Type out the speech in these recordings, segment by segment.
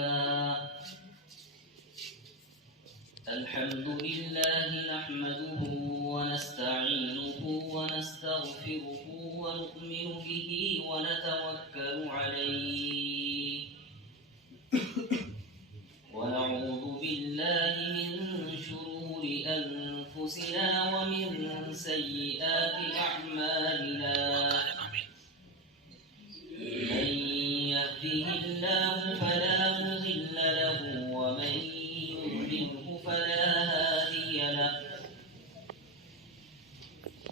لله الحمد لله نحمده ونستعينه ونستغفره ونؤمن به ونتوكل عليه ونعوذ بالله من شرور أنفسنا ومن سيئات أعمالنا من يهده الله فلا مضل له ومن يضلله فلا هادي له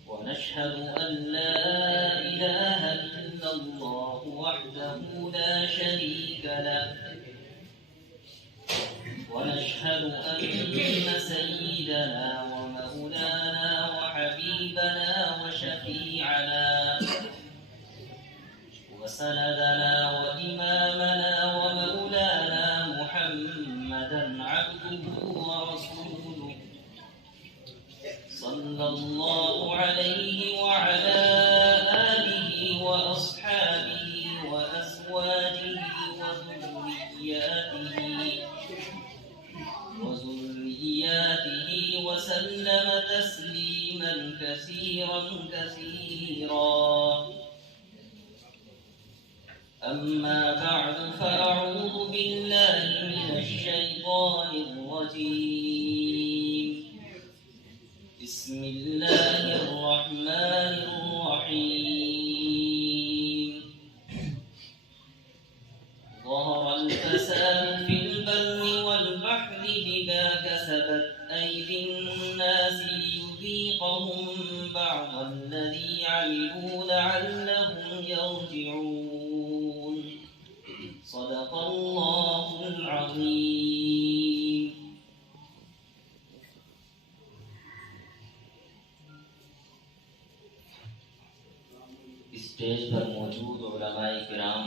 ونشهد أن لا إله إلا الله وحده لا شريك له ونشهد أن سيدنا ومولانا وحبيبنا وشفيعنا وسندنا وإمامنا ومولانا محمدا عبده ورسوله صلى الله عليه وعلى آله وأصحابه وأزواجه وذرياته وسلم تسليما كثيرا أما بعد فأعوذ بالله من الشيطان الرجيم بسم الله الرحمن الرحيم ظهر الفساد في البر والبحر بما كسبت أيدي الناس ليذيقهم بعض الذي عملوا لعلهم يرجعون صدق الله العظيم. اسٹیج پر موجود علماء کرام،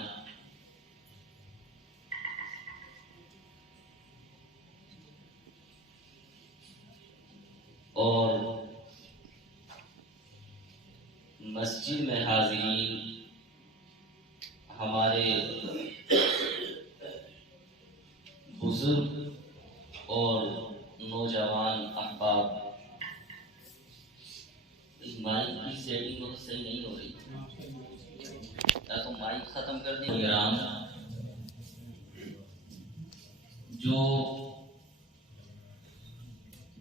اور مسجد میں حاضرین، ہمارے بزرگ اور نوجوان احباب، اس مائک کی سیٹنگ بہت صحیح نہیں ہو رہی، یا تو مائک ختم کر دیں گرام، جو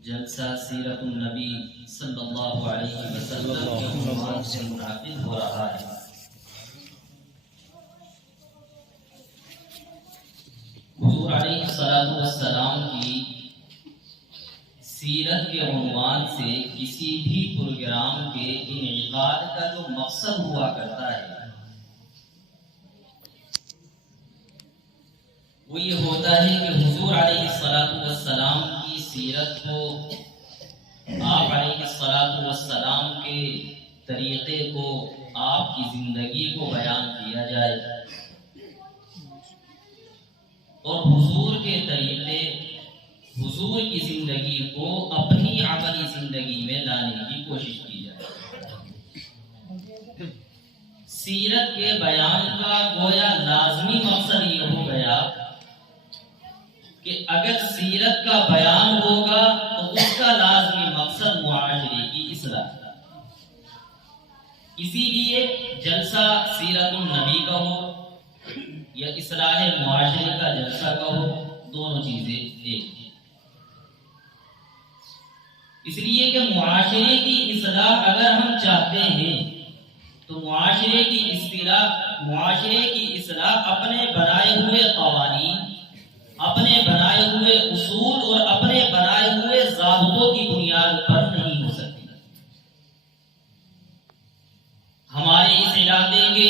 جلسہ سیرت النبی صلی اللہ علیہ وسلم کے عنوان سے منعقد ہو رہا ہے، حضور علیہ السلام کی سیرت کے عنوان سے کسی بھی پروگرام کے انعقاد کا جو مقصد ہوا کرتا ہے وہ یہ ہوتا ہے کہ حضور علیہ السلام کی سیرت کو، آپ علیہ السلام کے طریقے کو، آپ کی زندگی کو بیان کیا جائے، اور حضور کے طریقے، حضور کی زندگی کو اپنی عملی زندگی میں لانے کی کوشش کی جائے۔ سیرت کے بیان کا گویا لازمی مقصد یہ ہو گیا کہ اگر سیرت کا بیان ہوگا تو اس کا لازمی مقصد معاشرے کی اصلاح، اسی لیے جلسہ سیرت النبی کا ہو یا اصلاح معاشرے کا جلسہ کا ہو، دونوں چیزیں ایک ہیں، اس لیے کہ معاشرے کی اصلاح اگر ہم چاہتے ہیں تو معاشرے کی اصلاح اپنے بنائے ہوئے قوانین، اپنے بنائے ہوئے اصول اور اپنے بنائے ہوئے ضابطوں کی بنیاد پر نہیں ہو سکتی۔ ہمارے اس علاقے کے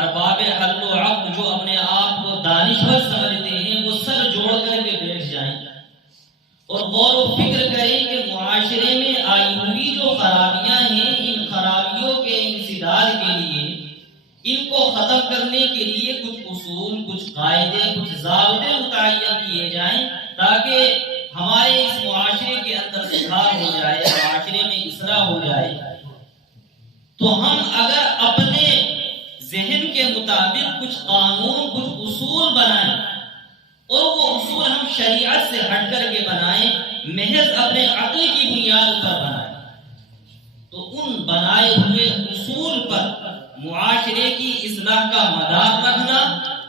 ارباب حل و عقد جو اپنے آپ کو دانشور سمجھتے ہیں، وہ سر جوڑ کر کے بیٹھ جائیں اور غور و فکر کریں کہ معاشرے میں آئی ہوئی جو خرابیاں ہیں، ان خرابیوں کے انسداد کے لیے، ان کو ختم کرنے کے لیے کچھ اصول، کچھ قاعدے، کچھ ضابطے متعین کیے جائیں تاکہ ہمارے اس معاشرے کے اندر سدھار ہو جائے، معاشرے میں اصلاح ہو جائے۔ تو ہم اگر اپنے ذہن کے مطابق کچھ قانون، کچھ اصول بنائیں اور وہ اصول ہم شریعت سے ہٹ کر کے بنائیں، محض اپنے عقل کی بنیاد پر بنائیں، تو ان بنائے ہوئے اصول پر معاشرے کی اصلاح کا مدار رکھنا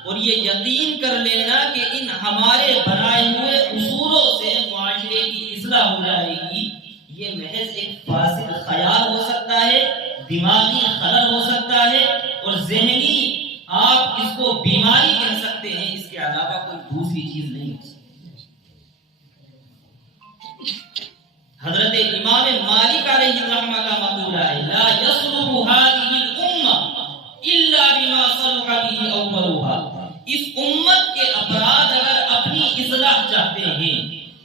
اور یہ یقین کر لینا کہ ان ہمارے بنائے ہوئے اصولوں سے معاشرے کی اصلاح ہو جائے گی، یہ محض ایک فاسد خیال ہو سکتا ہے، دماغی خلل ہو سکتا ہے، اور ذہنی آپ اس کو بیماری کہہ سکتے ہیں، اس کے علاوہ کوئی دوسری چیز نہیں ہو سکتی۔ حضرت امام مالک علیہ الرحمہ کا مقولہ ہے، لا يصلح هذه الامہ الا بما صلح به اولها۔ اس امت کے افراد اگر اپنی اصلاح چاہتے ہیں،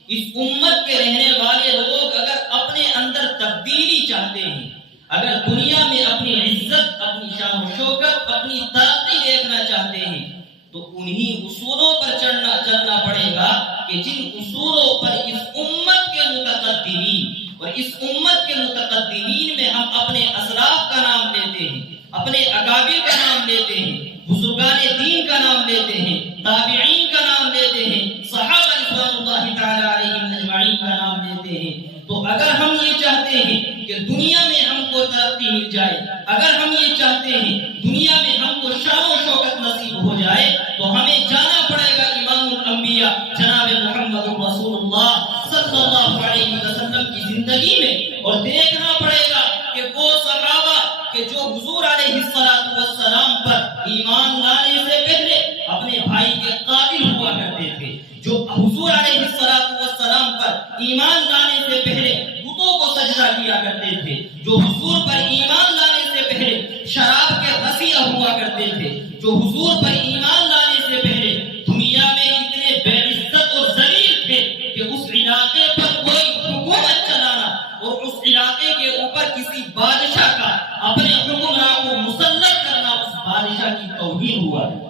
اس امت کے رہنے والے لوگ اگر اپنے اندر تبدیلی چاہتے ہیں، اگر دنیا میں اپنی عزت، اپنی شان و شوکت، اپنی ترقی دیکھنا چاہتے ہیں، تو انہی اصولوں پر چلنا پڑے گا کہ جن اصولوں پر اس امت کے متقدمین، اور اس امت کے متقدمین میں ہم اپنے اسلاف کا نام لیتے ہیں، اپنے اکابر کا نام لیتے ہیں، بزرگان دین کا نام لیتے ہیں، تابعین کا نام لیتے ہیں، صحابہ رضوان اللہ تعالی علیہم اجمعین کا نام لیتے ہیں۔ تو اگر ہم یہ چاہتے ہیں کہ دنیا میں ہم کو ترقی مل جائے، اگر ہم یہ چاہتے ہیں دنیا میں ہم کو شان و شوکت نصیب ہو جائے، تو ہمیں جانا پڑے گا امام الانبیاء جناب محمد رسول اللہ صلی اللہ علیہ وسلم کی زندگی میں، اور دیکھنا پڑے گا کہ وہ صحابہ کہ جو حضور علیہ السلام پر ایمان لانے سے پہلے اپنے بھائی کے قاتل ہوا کرتے تھے، جو حضور علیہ السلام پر ایمان لانے سے پہلے بتوں کو سجدہ کیا کرتے تھے، جو حضور پر ایمان لانے سے پہلے شراب کے رسیہ ہوا کرتے تھے، جو حضور پر ایمان لانے سے پہلے دنیا میں اتنے بے عزت اور ذلیل تھے کہ اس علاقے پر کوئی حکومت چلانا اور اس علاقے کے اوپر کسی بادشاہ کا اپنے حکمراں کو مسلط کرنا اس بادشاہ کی توہین ہوا ہے۔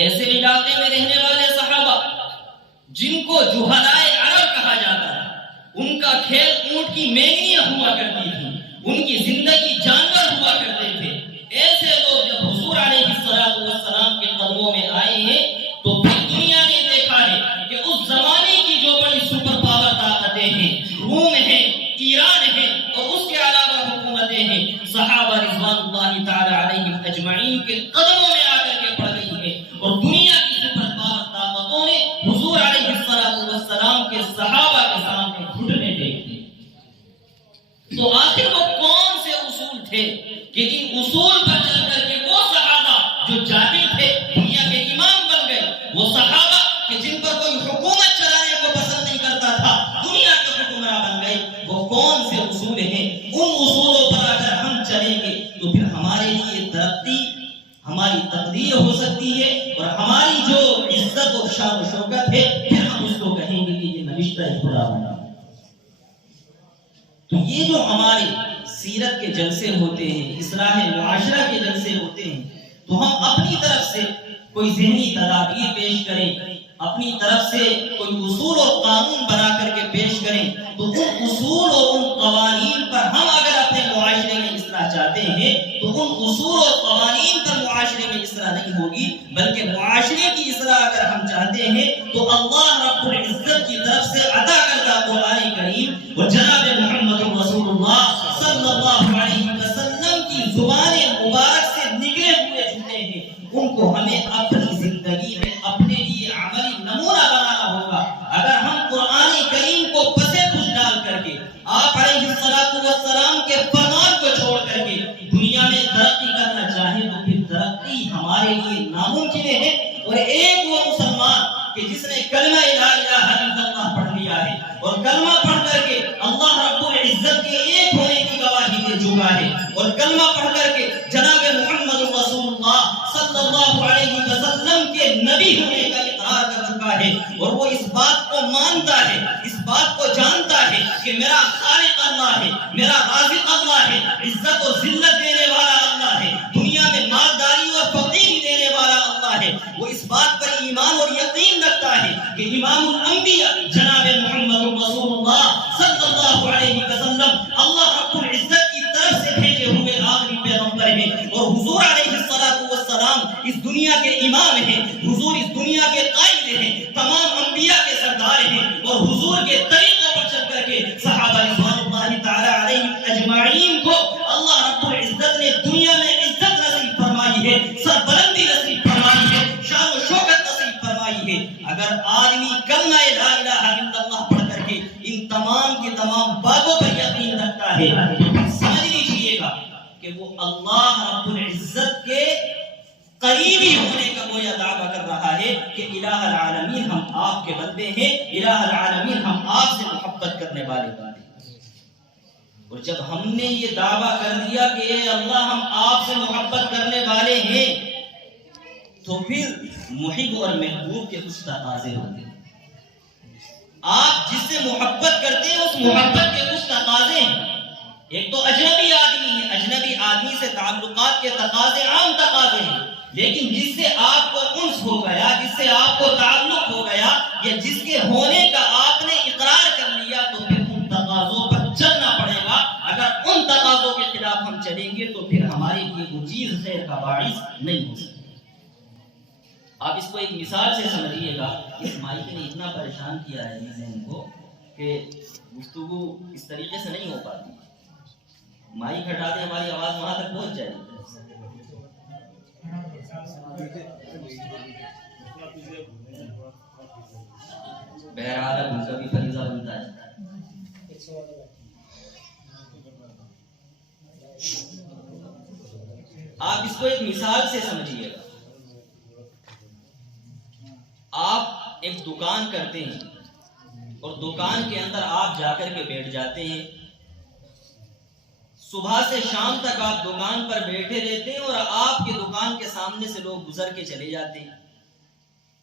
ایسے علاقے میں رہنے والے صحابہ جن کو جہلائے عرب کہا جاتا ہے، ان کا کھیل اونٹ کی مینگنیاں ہوا کرتی تھی، ان کی زندگی جانور ہوا کرتے تھے۔ ایسے لوگ جب حضور علیہ السلام کے قدموں میں آئے ہیں، تو پھر دنیا نے دیکھا ہے کہ اس زمانے کی جو بڑی سپر پاور طاقتیں ہیں، روم ہے، ایران ہے، اور اس کے علاوہ حکومتیں ہیں، صحابہ رضوان اللہ تعالی علیہم اجمعین کے قدموں میں آ کر کے پڑ گئی ہیں، اور دنیا کی سپر پاور طاقتوں نے حضور علیہ السلام کے صحابہ کے سامنے گھٹنے ٹیک دیے۔ تو آخر وہ کون سے اصول تھے کہ جن اصول پر چل کر کے وہ صحابہ جو جاہل تھے دنیا کے امام بن گئے، وہ صحابہ کہ جن پر کوئی حکومت چلانے کو پسند نہیں کرتا تھا دنیا کے حکمراں بن گئے، وہ کون سے اصول ہیں؟ ان اصولوں پر اگر ہم چلیں گے تو پھر ہمارے لیے ترقی، ہماری تقدیر ہو سکتی ہے، اور ہماری جو عزت اور شان و شوکت ہے پھر ہم اس کو کہیں گے کہ یہ نوشتہ خدا بنا۔ تو یہ جو ہمارے سیرت کے جلسے ہوتے ہیں، اصلاح معاشرہ کے جلسے ہوتے ہیں، تو ہم اپنی طرف سے کوئی ذہنی تدابیر پیش کریں، اپنی طرف سے کوئی اصول اور قانون بنا کر کے پیش کریں، تو ان اصول اور ان قوانین پر ہم اگر اپنے معاشرے میں اصلاح چاہتے ہیں تو ان اصول اور قوانین پر معاشرے میں اصلاح نہیں ہوگی، بلکہ معاشرے کی اصلاح اگر ہم چاہتے ہیں تو اللہ رب العزت کی طرف سے عطا کردہ قرآن کریم اور جناب محمد رسول اللہ صلی اللہ علیہ وسلم کی زبان مبارک سے نکلے ہوئے جملے ہیں، ان کو ہمیں اپنی زندگی میں اپنے لیے عملی نمونہ بنانا ہوگا۔ اگر ہم قرآن کریم کو پسے پوچھ ڈال کر کے آپ علیہ السلام کے فرمان کو چھوڑ کر کے دنیا میں ترقی کرنا چاہیں تو پھر ترقی ہمارے لیے ناممکن ہے۔ اور ایک وہ مسلمان کہ جس نے کلمہ لا الہ الا اللہ پڑھ لیا ہے اور کلمہ پڑھ کر کے اللہ رب العزت کے ایک ہونے کی گواہی دے چکا ہے، اور کلمہ پڑھ کر کے جناب محمد رسول اللہ صلی اللہ علیہ وسلم کے نبی ہونے کا اقرار کر چکا ہے، اور وہ اس بات کو مانتا ہے، اس بات کو جانتا ہے کہ میرا خالق اللہ ہے، میرا رازق اللہ ہے، عزت و ذلت دینے والا اللہ ہے، دنیا میں مالداری اور فقیری دینے والا اللہ ہے، وہ اس بات پر ایمان اور یقین رکھتا ہے کہ امام الانبیاء جناب محمد رسول اللہ صلی اللہ علیہ وسلم اللہ رب العزت کی طرف سے بھیجے ہوئے آخری پیغمبر ہیں، اور حضور علیہ السلام اس دنیا کے امام ہیں۔ حضور اس دنیا کے قائد ہیں، تمام انبیاء کے سردار ہیں، اور حضور کے طریقوں پر چل کر کے صحابہ رضوان اللہ تعالی علیہم اجمعین کو اللہ رب العزت نے دنیا میں عزت نصیب فرمائی ہے، سربلندی نصیب فرمائی ہے، شان و شوکت نصیب فرمائی ہے۔ اگر آدمی کلمہ لا الہ الا اللہ پڑھ کر کے ان تمام کی تمام باتوں پر یقین رکھتا ہے، سمجھ لیجیے گا کہ وہ اللہ رب العزت کے قریبی ہونے کا گویا دعویٰ کر رہا ہے کہ الہ العالمین ہم آپ کے بندے ہیں، الہ العالمین ہم آپ سے محبت کرنے والے ہیں۔ اور جب ہم نے یہ دعویٰ کر دیا کہ اے اللہ ہم آپ سے محبت کرنے والے ہیں، تو پھر محب اور محبوب کے کچھ تقاضے ہوتے ہیں۔ آپ جس سے محبت کرتے ہیں اس محبت کے کچھ تقاضے ہیں۔ ایک تو اجنبی آدمی ہے، اجنبی آدمی سے تعلقات کے تقاضے عام تقاضے ہیں، لیکن جس سے آپ کو انس ہو گیا، جس سے آپ کو تعلق ہو گیا، یا جس کے ہونے کا آپ نے اقرار کر لیا، تو پھر ان تقاضوں پر چلنا پڑے گا۔ اگر ان تقاضوں کے خلاف ہم چلیں گے تو پھر ہمارے لیے وہ چیز خیر کا باعث نہیں ہو سکتی۔ آپ اس کو ایک مثال سے سمجھیے گا۔ اس مائک نے اتنا پریشان کیا ہے ذہن کو کہ گفتگو اس طریقے سے نہیں ہو پاتی۔ مائک ہٹا دیں، ہماری آواز وہاں تک پہنچ جائے گی۔ بہرحال اب ان کا بھی فریضہ بنتا ہے۔ آپ اس کو ایک مثال سے سمجھیے گا۔ آپ ایک دکان کرتے ہیں اور دکان کے اندر آپ جا کر کے بیٹھ جاتے ہیں، صبح سے شام تک آپ دکان پر بیٹھے رہتے ہیں اور آپ کے دکان کے سامنے سے لوگ گزر کے چلے جاتے ہیں۔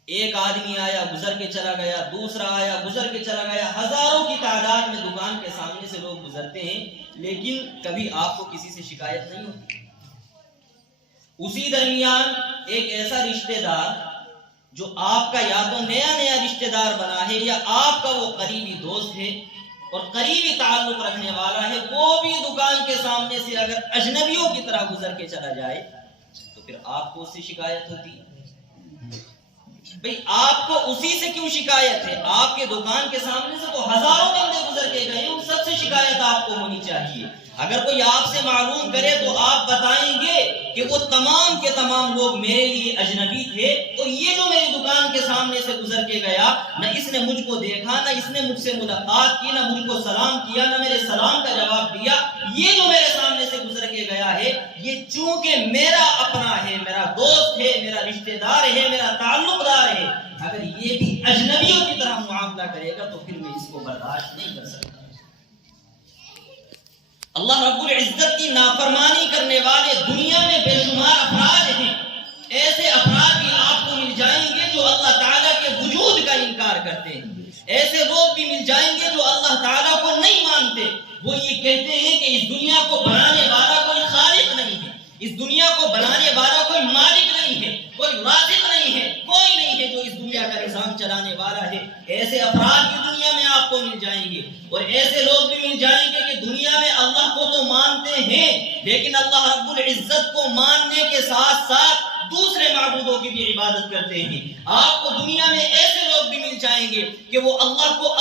ایک آدمی آیا گزر کے چلا گیا، دوسرا آیا گزر کے چلا گیا، ہزاروں کی تعداد میں دکان کے سامنے سے لوگ گزرتے ہیں، لیکن کبھی آپ کو کسی سے شکایت نہیں ہوتی۔ اسی درمیان ایک ایسا رشتہ دار جو آپ کا یا تو نیا رشتہ دار بنا ہے یا آپ کا وہ قریبی دوست ہے اور قریبی تعلق رکھنے والا ہے، وہ بھی دکان کے سامنے سے اگر اجنبیوں کی طرح گزر کے چلا جائے تو پھر آپ کو اس سے شکایت ہوتی ہے۔ بھئی آپ کو اسی سے کیوں شکایت ہے؟ آپ کے دکان کے سامنے سے تو ہزاروں بندے گزر کے گئے، ان سب سے شکایت آپ کو ہونی چاہیے۔ اگر کوئی آپ سے معلوم کرے تو آپ بتائیں گے کہ وہ تمام کے تمام لوگ میرے لیے اجنبی تھے، اور یہ جو میری دکان کے سامنے سے گزر کے گیا، نہ اس نے مجھ کو دیکھا، نہ اس نے مجھ سے ملاقات کی، نہ مجھ کو سلام کیا، نہ میرے سلام کا جواب دیا، یہ جو میرے سامنے سے گزر کے گیا ہے، یہ چونکہ میرا اپنا ہے، میرا دوست ہے، میرا رشتہ دار ہے، میرا تعلق دار ہے، اگر یہ بھی اجنبیوں کی طرح معاملہ کرے گا تو پھر میں اس کو برداشت نہیں کر سکتا۔ اللہ رب العزت کی نافرمانی کرنے والے دنیا میں بے شمار افراد ہیں۔ ایسے افراد بھی آپ کو مل جائیں گے جو اللہ تعالیٰ کے وجود کا انکار کرتے ہیں، ایسے لوگ بھی مل جائیں گے جو اللہ تعالیٰ کو نہیں مانتے۔ وہ یہ کہتے ہیں کہ اس دنیا کو بنانے والا کوئی خالق نہیں ہے، اس دنیا کو بنانے والا کوئی مالک نہیں ہے، کوئی رازق نہیں ہے، کوئی نہیں ہے جو اس دنیا کا نظام چلانے والا ہے۔ ایسے افراد بھی دنیا میں آپ کو مل جائیں گے، اور ایسے لوگ بھی مل جائیں گے کہ دنیا میں اللہ کو تو مانتے ہیں لیکن اللہ رب العزت کو ماننے کے ساتھ ساتھ دوسرے معبودوں کی بھی عبادت کرتے ہیں۔ آپ کو دنیا میں ایسے لوگ بھی مل جائیں گے کہ وہ اللہ کو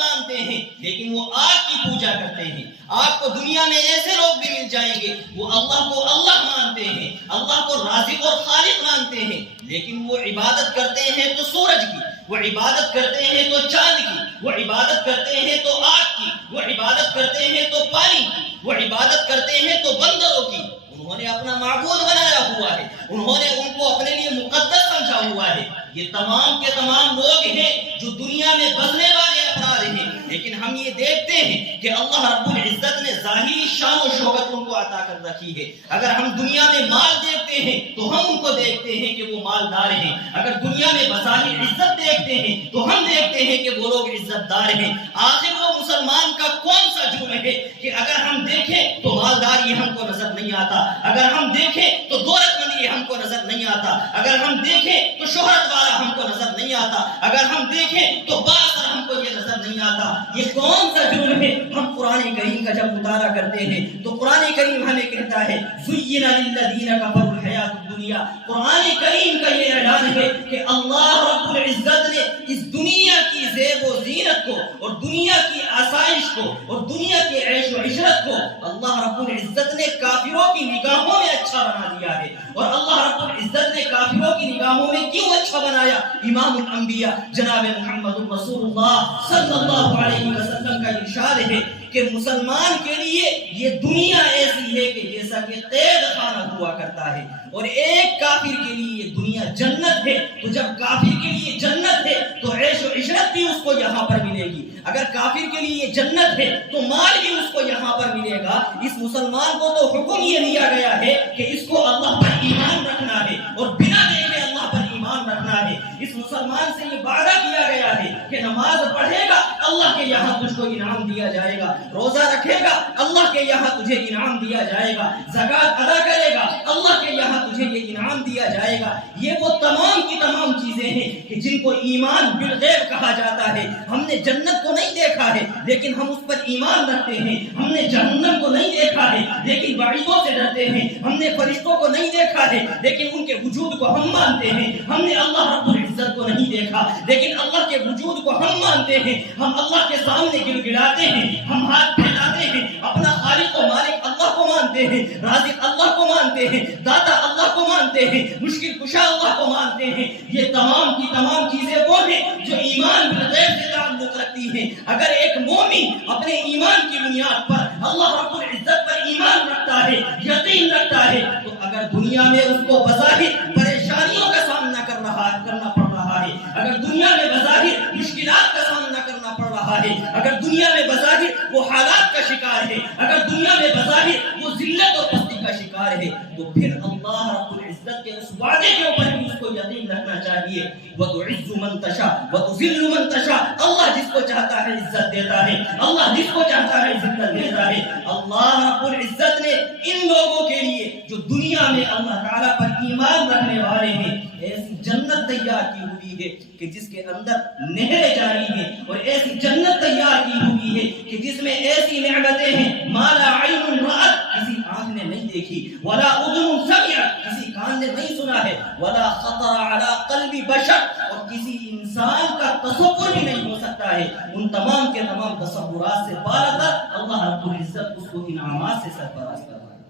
مانتے ہیں لیکن وہ آگ کی پوجا کرتے ہیں۔ آپ کو دنیا میں ایسے لوگ بھی مل جائیں گے وہ اللہ کو اللہ مانتے ہیں، اللہ کو رازق اور خالق مانتے ہیں، لیکن وہ عبادت کرتے ہیں تو سورج کی، وہ عبادت کرتے ہیں تو چاند کی، وہ عبادت کرتے ہیں تو آگ کی، وہ عبادت کرتے ہیں تو پانی کی، وہ عبادت کرتے ہیں تو بندروں کی۔ انہوں نے اپنا معبود بنایا ہوا ہے، انہوں نے ان کو اپنے لیے مقدس سمجھا ہوا ہے۔ یہ تمام کے تمام لوگ ہیں جو دنیا میں بسنے والے افراد ہیں، لیکن ہم یہ دیکھتے ہیں کہ اللہ رب العزت نے ظاہری شان و شوکت ان کو عطا کر رکھی ہے۔ اگر ہم دنیا میں مال دیکھتے ہیں تو ہم ان کو دیکھتے ہیں کہ وہ مالدار ہیں، اگر دنیا میں بظاہر عزت دیکھتے ہیں تو ہم دیکھتے ہیں کہ وہ لوگ عزت دار ہیں۔ آخر وہ مسلمان کا کون سا جرم ہے کہ اگر ہم دیکھیں تو مالداری ہم کو نظر نہیں آتا، اگر ہم دیکھیں تو دولت مندی ہم کو نظر نہیں آتا، اگر ہم دیکھیں تو شہرت والا ہم کو نظر نہیں آتا، اگر ہم دیکھیں تو بااثر ہم کو یہ نظر نہیں آتا۔ یہ کون سا جرم ہے؟ ہم قرآن کریم کا جب مطالعہ کرتے ہیں تو قرآن کریم ہمیں کہتا ہے زُيِّنَ لِلَّذِينَ كَفَرُوا الْحَيَاةُ الدُّنْيَا، قرآن کریم کا یہ اعلان ہے کہ اللہ رب العزت نے اس دنیا کی زیب و زینت کو اور دنیا کی آسائش کو اور دنیا کی عیش و عشرت کو اللہ رب العزت نے کافروں کی نگاہوں میں اچھا بنا دیا ہے۔ اور اللہ رب العزت نے کافروں کی نگاہوں میں کیوں اچھا بنایا؟ امام الانبیاء جناب محمد رسول اللہ صلی اللہ علیہ وسلم کا ارشاد ہے کہ مسلمان کے لیے یہ دنیا ایسی ہے کہ جیسا کہ قید خانہ ہوا کرتا ہے، اور ایک کافر کے لیے یہ دنیا جنت ہے۔ تو جب کافر کے لیے جنت ہے تو عیش و عشرت بھی اس کو یہاں پر ملے گی، اگر کافر کے لیے جنت ہے تو مال بھی اس کو یہاں پر ملے گا۔ اس مسلمان کو تو حکم یہ دیا گیا ہے کہ اس کو اللہ پر ایمان رکھنا ہے اور بنا دیکھے اللہ پر ایمان رکھنا ہے۔ اس مسلمان سے یہ وعدہ کیا گیا ہے کہ نماز پڑھے گا اللہ کے یہاں تجھ کو انعام دیا جائے گا، روزہ رکھے گا اللہ کے یہاں تجھے انعام دیا جائے گا، زکوٰۃ ادا کرے گا اللہ کے یہاں تجھے یہ انعام دیا جائے گا۔ یہ وہ تمام کی تمام چیزیں ہیں کہ جن کو ایمان بالغیب کہا جاتا ہے۔ ہم نے جنت کو نہیں دیکھا ہے لیکن ہم اس پر ایمان رکھتے ہیں، ہم نے جہنم کو نہیں دیکھا ہے لیکن وعیدوں سے ڈرتے ہیں، ہم نے فرشتوں کو نہیں دیکھا ہے لیکن ان کے وجود کو ہم مانتے ہیں، ہم نے اللہ رب العزت کو نہیں دیکھا لیکن اللہ کے وجود کو ہم مانتے ہیں، ہم اللہ کے سامنے گڑ گڑاتے ہیں، ہم ہاتھ پھیلاتے ہیں، اپنا خالق و مالک اللہ کو مانتے ہیں، رازق اللہ کو مانتے ہیں، داتا اللہ کو مانتے ہیں، مشکل کشا اللہ کو مانتے ہیں۔ یہ تمام کی تمام چیزیں وہ ہیں جو ایمان بالغیب سے تعلق رکھتی ہیں۔ اگر ایک مومن اپنے ایمان کی بنیاد پر اللہ رب العزت پر ایمان رکھتا ہے، یقین رکھتا ہے، تو اگر دنیا میں اس کو بظاہر پریشانیوں کا سامنا کرنا پڑ رہا ہے، اگر دنیا میں بظاہر مشکلات کا سامنا کرنا پڑ رہا ہے، اگر دنیا میں بظاہر وہ حالات کا شکار ہے، اگر دنیا میں بظاہر وہ ذلت اور پستی کا شکار ہے، تو پھر اللہ رب العزت کے اس وعدے کے اوپر بھی اس کو یقین رکھنا چاہیے۔ وَتُعِزُّ مَن تَشَاءُ وَتُذِلُّ مَن تَشَاءُ، اللہ جس کو چاہتا ہے عزت دیتا ہے، اللہ جس کو چاہتا ہے ذلت دیتا ہے۔ اللہ رب العزت نے ان لوگوں کے لیے جو دنیا میں اللہ تعالیٰ پر ایمان رکھنے والے ہیں ایسی جنت تیار کی ہوئی ہے کہ جس کے اندر نہریں جاری ہیں، اور ایسی جنت تیار کی ہوئی ہے کہ جس میں ایسی نعمتیں ہیں ما لا عین رأت، کسی آنکھ نے نہیں دیکھی، ولا اذن سمعت، کسی کان نے نہیں سنا ہے، ولا خطر علی قلب بشر، اور کسی انسان کا تصور بھی نہیں ہو سکتا ہے۔ ان تمام کے تمام تصورات سے بالاتر اللہ رب العزت اس کو انعامات سے سرفراز کر رہا ہے۔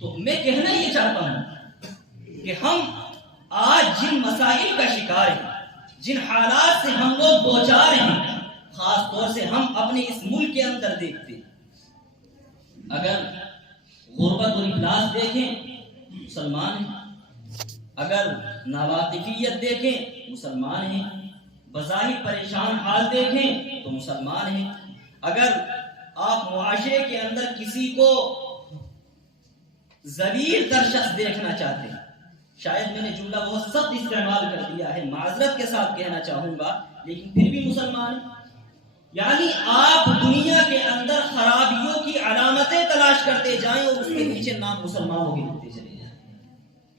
تو میں کہنا یہ چاہتا ہوں کہ ہم آج جن مسائل کا شکار ہیں، جن حالات سے ہم لوگ دوچار ہیں، خاص طور سے ہم اپنے اس ملک کے اندر دیکھتے ہیں۔ اگر غربت اور افلاس دیکھیں مسلمان ہیں، اگر ناواقفیت دیکھیں مسلمان ہیں، بظاہر پریشان حال دیکھیں تو مسلمان ہیں۔ اگر آپ معاشرے کے اندر کسی کو ذلیل تر شخص دیکھنا چاہتے ہیں، شاید میں نے جملہ بہت سخت استعمال کر دیا ہے، معذرت کے ساتھ کہنا چاہوں گا، لیکن پھر بھی مسلمان ہیں۔ یعنی آپ دنیا کے اندر خرابیوں کی علامتیں تلاش کرتے جائیں اور اس کے پیچھے نام مسلمانوں کے لکھتے چلے جائیں۔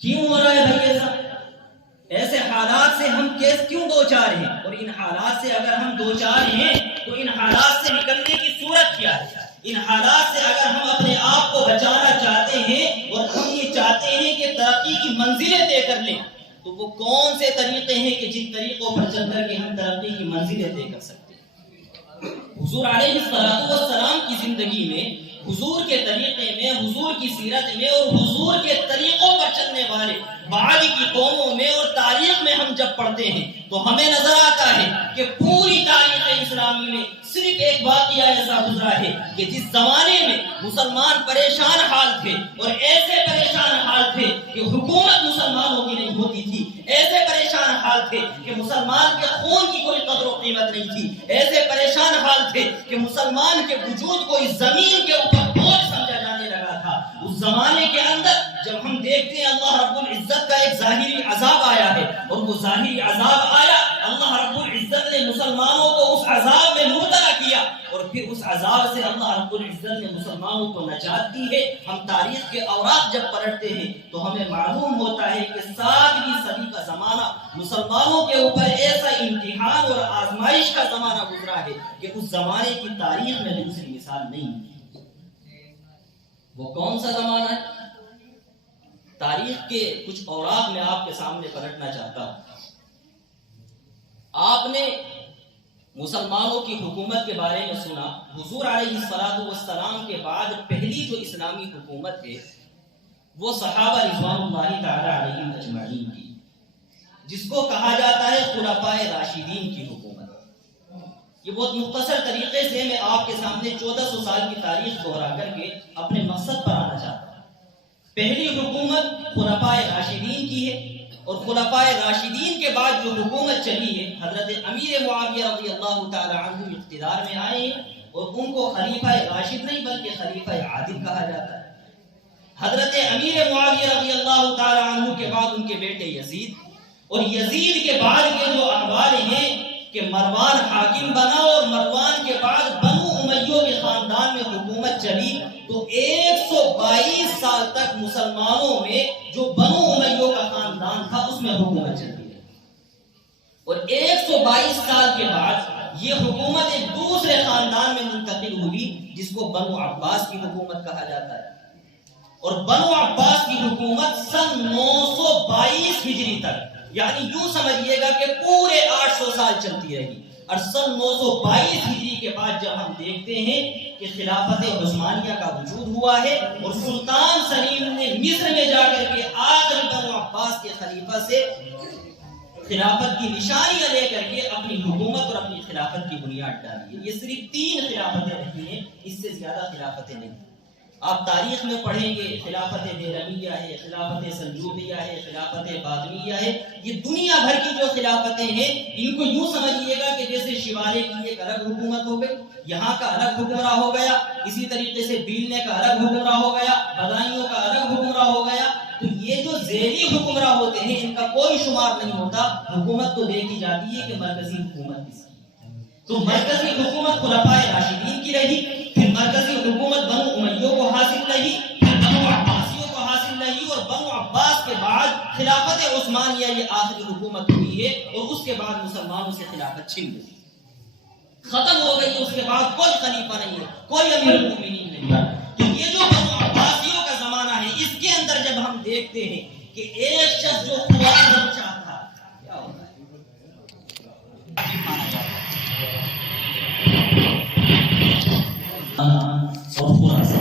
کیوں ہو رہا ہے بھائی ایسا؟ ایسے حالات سے ہم کیوں دوچار ہیں؟ اور ان حالات سے اگر ہم دوچار ہیں تو ان حالات سے نکلنے کی صورت کیا ہے؟ ان حالات سے اگر ہم اپنے آپ کو بچانا چاہتے ہیں اور ہم یہ چاہتے ہیں کہ ترقی کی منزلیں طے کر لیں، تو وہ کون سے طریقے ہیں کہ جن طریقوں پر چل کر کے ہم ترقی کی منزلیں طے کر سکتے ہیں؟ حضور علیہ السلام کی زندگی میں، حضور کے طریقے میں، حضور کی سیرت میں اور حضور کے طریقوں پر چلنے والے بعد کی قوموں میں اور تاریخ میں ہم جب پڑھتے ہیں تو ہمیں نظر آتا ہے کہ پوری تاریخ اسلامی میں صرف ایک واقعہ ایسا گزرا ہے کہ جس زمانے میں مسلمان پریشان حال تھے، اور ایسے پریشان حال تھے کہ حکومت مسلمانوں کی نہیں ہوتی تھی، ایسے پریشان حال تھے کہ مسلمان کے خون کی کوئی قدر و قیمت نہیں تھی، ایسے پریشان حال تھے کہ مسلمان کے وجود کو اس زمین کے اوپر بوجھ سمجھا جانے لگا تھا۔ اس زمانے کے اندر جب ہم دیکھتے ہیں اللہ رب العزت کا ایک ظاہری عذاب آیا ہے، اور وہ ظاہری عذاب آیا، اللہ رب العزت نے مسلمانوں کو اس عذاب میں مبتلا کیا، اور پھر اس عذاب سے اللہ رب العزت نے مسلمانوں کو نجات دی ہے۔ ہم تاریخ کے اوراق جب پلٹتے ہیں تو ہمیں معلوم ہوتا ہے کہ 7ویں صدی کا زمانہ مسلمانوں کے اوپر ایسا امتحان اور آزمائش کا زمانہ گزرا ہے کہ اس زمانے کی تاریخ میں دوسری مثال نہیں ہے۔ وہ کون سا زمانہ ہے؟ تاریخ کے کچھ اوراق میں آپ کے سامنے پلٹنا چاہتا ہوں۔ آپ نے مسلمانوں کی حکومت کے بارے میں سنا۔ حضور علیہ السلام کے بعد پہلی جو اسلامی حکومت ہے وہ صحابہ رضوان اللہ تعالی علیہم اجمعین کی، جس کو کہا جاتا ہے خلفائے راشدین کی حکومت۔ یہ بہت مختصر طریقے سے میں آپ کے سامنے 1400 سال کی تاریخ دہرا کر کے اپنے مقصد پر آنا چاہتا ہوں۔ پہلی حکومت خلفائے راشدین کی ہے، اور خلفائے راشدین کے بعد جو حکومت چلی ہے حضرت امیر معاویہ رضی اللہ تعالی عنہ اقتدار میں آئے ہیں، اور ان کو خلیفہ راشد نہیں بلکہ خلیفہ عادل کہا جاتا ہے۔ حضرت امیر معاویہ رضی اللہ تعالی عنہ کے بعد ان کے بیٹے یزید، اور یزید کے بعد کے جو احوال ہیں کہ مروان حاکم بنا، اور مروان کے بعد بنو امیہ کے خاندان میں حکومت چلی، تو 122 سال تک مسلمانوں میں جو بنو امیہ کا خاندان تھا اس میں حکومت چلتی رہی، اور 122 سال کے بعد یہ حکومت ایک دوسرے خاندان میں منتقل ہوئی جس کو بنو عباس کی حکومت کہا جاتا ہے۔ اور بنو عباس کی حکومت سن 922 ہجری تک، یعنی یوں سمجھیے گا کہ پورے 800 سال چلتی رہی۔ اور سن 922 ہجری کے بعد جب ہم دیکھتے ہیں کہ خلافت عثمانیہ کا وجود ہوا ہے، اور سلطان سلیم نے مصر میں جا کر کے آخری بنو عباس کے خلیفہ سے خلافت کی نشانیاں لے کر کے اپنی حکومت اور اپنی خلافت کی بنیاد ڈالی ہے۔ یہ صرف 3 خلافتیں رہی ہیں، اس سے زیادہ خلافتیں نہیں۔ آپ تاریخ میں پڑھیں گے خلافت دیلمیہ ہے، خلافت سلجوقیہ ہے، خلافت فاطمیہ ہے، یہ دنیا بھر کی جو خلافتیں ہیں ان کو یوں سمجھیے گا کہ جیسے شیوالے کی ایک الگ حکومت ہو گئی، یہاں کا الگ حکمراں ہو گیا، اسی طریقے سے بیلنے کا الگ حکمراں ہو گیا، بدائیوں کا الگ حکمراں ہو گیا۔ تو یہ جو ذیلی حکمراں ہوتے ہیں ان کا کوئی شمار نہیں ہوتا، حکومت تو دیکھی جاتی ہے کہ مرکزی حکومت کس کی۔ تو مرکزی حکومت خلفائے راشدین کی رہی، پھر مرکزی حکومت بنو امیہ کو حاصل رہی، پھر بنو عباسیوں کو حاصل رہی، اور بنو عباس کے بعد خلافت عثمانیہ یہ آخری حکومت ہوئی ہے، اور اس کے بعد مسلمانوں سے خلافت چھن گئی، ختم ہو گئی۔ اس کے بعد کوئی خلیفہ نہیں ہے، کوئی امیر المومنین نہیں ہے۔ تو یہ جو بنو عباسیوں کا زمانہ ہے اس کے اندر جب ہم دیکھتے ہیں کہ ایک شخص جو خوارزم شاہ تھا، کیا ہوتا ہے اور خراسان